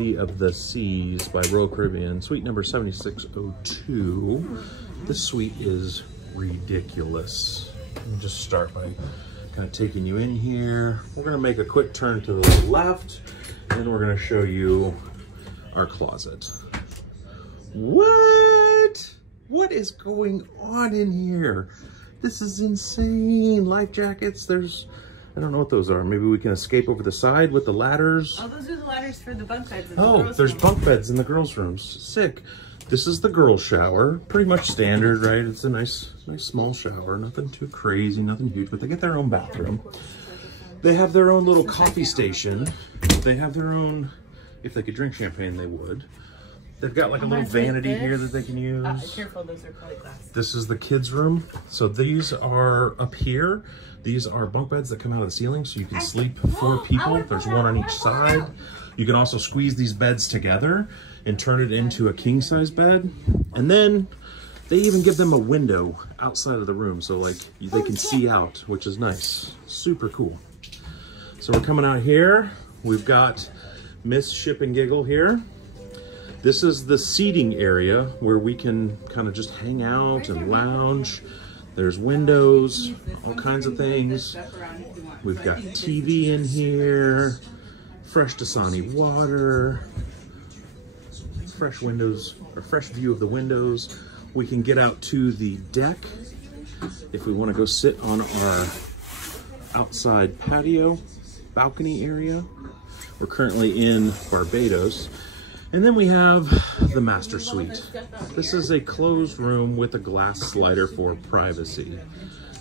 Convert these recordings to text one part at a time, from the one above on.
Envy of the Seas by Royal Caribbean, suite number 7602. This suite is ridiculous. Let me just start by kind of taking you in here. We're gonna make a quick turn to the left, and we're gonna show you our closet. What? What is going on in here? This is insane. Life jackets, there's, I don't know what those are. Maybe we can escape over the side with the ladders. Oh, those are the ladders for the bunk beds. Oh, there's bunk beds in the girls' rooms. Sick. This is the girls' shower. Pretty much standard, right? It's a nice small shower. Nothing too crazy, nothing huge, but they get their own bathroom. They have their own little coffee station. They have their own, if they could drink champagne, they would. They've got like a little vanity here that they can use. Careful, those are probably glass. This is the kids' room. So these are up here. These are bunk beds that come out of the ceiling, so you can sleep 4 people. There's one on each side. You can also squeeze these beds together and turn it into a king-size bed. And then they even give them a window outside of the room, so like they can see out, which is nice. Super cool. So we're coming out here. We've got Miss Ship and Giggle here. This is the seating area where we can kind of just hang out and lounge. There's windows, all kinds of things. We've got TV in here, fresh Dasani water, fresh windows, or fresh view of the windows. We can get out to the deck if we want to go sit on our outside patio, balcony area. We're currently in Barbados. And then we have the master suite. This is a closed room with a glass slider for privacy.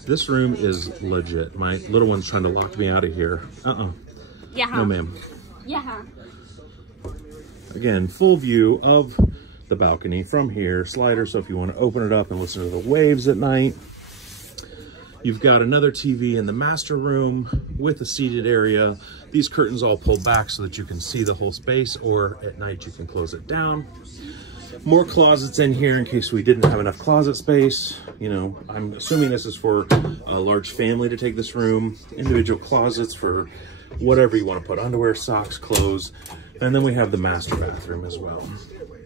This room is legit. My little one's trying to lock me out of here. Yeah. No, ma'am. Yeah. Again, full view of the balcony from here. Slider, so if you want to open it up and listen to the waves at night. You've got another TV in the master room with a seated area. These curtains all pull back so that you can see the whole space, or at night you can close it down. More closets in here in case we didn't have enough closet space. You know, I'm assuming this is for a large family to take this room. Individual closets for whatever you want to put, underwear, socks, clothes. And then we have the master bathroom as well.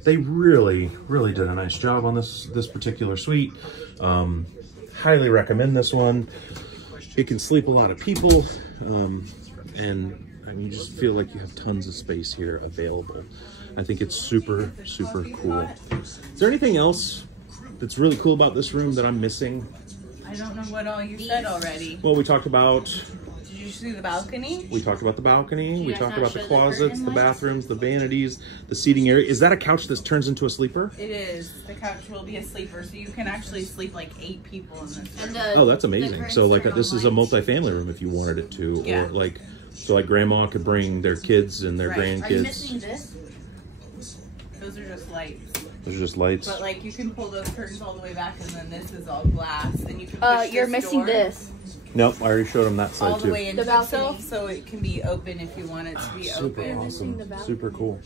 They really did a nice job on this particular suite. Highly recommend this one. It can sleep a lot of people, and I mean, you just feel like you have tons of space here available. I think it's super cool. Is there anything else that's really cool about this room that I'm missing? I don't know what all you said already. Well, we talked about... Did you see the balcony? We talked about the balcony. We talked about the show the closets, curtain the lights? bathrooms, the vanities, the seating area. Is that a couch that turns into a sleeper? It is. The couch will be a sleeper, so you can actually sleep like 8 people in this room. Oh, that's amazing. So like curtains this turn is a on lights. multi-family room if you wanted it to, Yeah. or like, so like grandma could bring their kids and their Right. Are you grandkids. missing this? Those are just lights. Those are just lights. But like you can pull those curtains all the way back, and then this is all glass. And you can push You're this missing door this. Nope, I already showed them that all side the too. way into The balcony. itself, so it can be open if you want it to be Super open. awesome. the balcony. Super cool.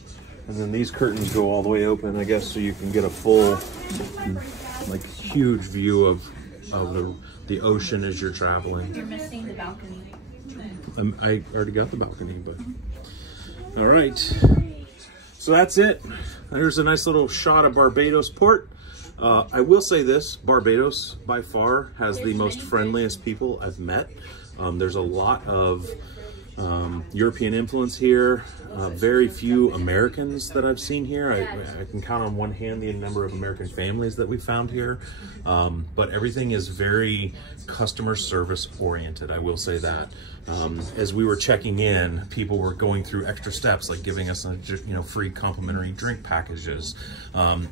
And then these curtains go all the way open, I guess, so you can get a full, like, huge view of the ocean as you're traveling. You're missing the balcony. I already got the balcony, but all right. So that's it. There's a nice little shot of Barbados port. I will say this, Barbados by far has the most friendliest people I've met. There's a lot of European influence here. Very few Americans that I've seen here. I can count on one hand the number of American families that we found here. But everything is very customer service oriented, I will say that. As we were checking in, people were going through extra steps, like giving us, free complimentary drink packages.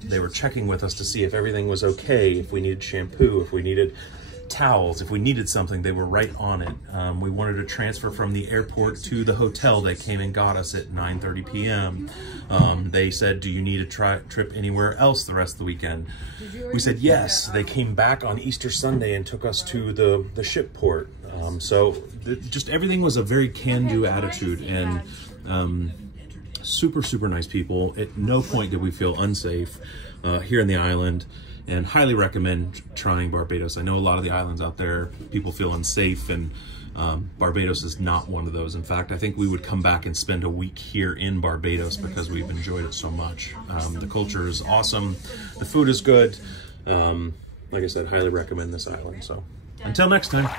They were checking with us to see if everything was okay, if we needed shampoo, if we needed towels, if we needed something, they were right on it. We wanted to transfer from the airport to the hotel. They came and got us at 9:30 p.m. They said, do you need a trip anywhere else the rest of the weekend? We said yes. They came back on Easter Sunday and took us to the ship port. So just everything was a very can-do attitude, and Super, super nice people. At no point did we feel unsafe here in the island, and highly recommend trying Barbados. I know a lot of the islands out there, people feel unsafe, and Barbados is not one of those. In fact, I think we would come back and spend a week here in Barbados because we've enjoyed it so much. The culture is awesome. The food is good. Like I said, highly recommend this island. So until next time.